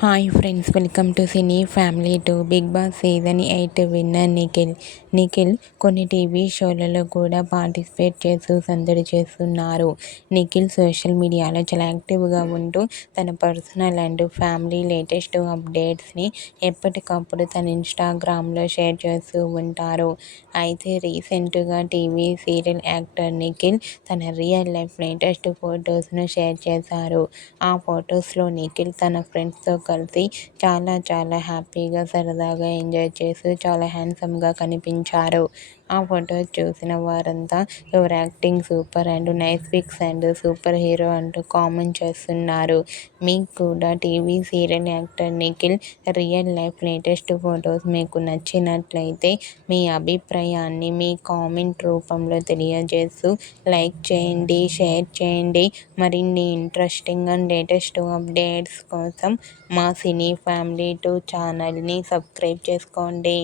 Hi friends, welcome to cine family to. Bigg Boss season 8 winner Nikhil కొన్ని TV షోలలో కూడా participate చేస్తూ సందడి చేస్తున్నారు. నిఖిల్ సోషల్ మీడియాలో చాలా యాక్టివ్గా ఉంటూ తన పర్సనల్ అండ్ ఫ్యామిలీ లేటెస్ట్ అప్డేట్స్ని ఎప్పటికప్పుడు తన ఇన్స్టాగ్రామ్లో షేర్ చేస్తూ ఉంటారు. అయితే రీసెంట్గా టీవీ సీరియల్ యాక్టర్ నిఖిల్ తన రియల్ లైఫ్ లేటెస్ట్ ఫొటోస్ను షేర్ చేశారు. ఆ ఫొటోస్లో నిఖిల్ తన ఫ్రెండ్స్తో కలిసి చాలా హ్యాపీగా, సరదాగా ఎంజాయ్ చేస్తూ చాలా హ్యాండ్సమ్గా కనిపించారు. ఆ ఫొటోస్ చూసిన వారంతా your acting super and nice pics and super hero అంటూ కామెంట్ చేస్తున్నారు. మీకు కూడా TV serial actor Nikhil real life latest photos మీకు నచ్చినట్లయితే మీ అభిప్రాయాన్ని మీ కామెంట్ రూపంలో తెలియజేస్తూ లైక్ చేయండి, షేర్ చేయండి. మరిన్ని ఇంట్రెస్టింగ్ అండ్ లేటెస్ట్ అప్డేట్స్ కోసం మా సినీ ఫ్యామిలీ 2 ఛానల్ని సబ్స్క్రైబ్ చేసుకోండి.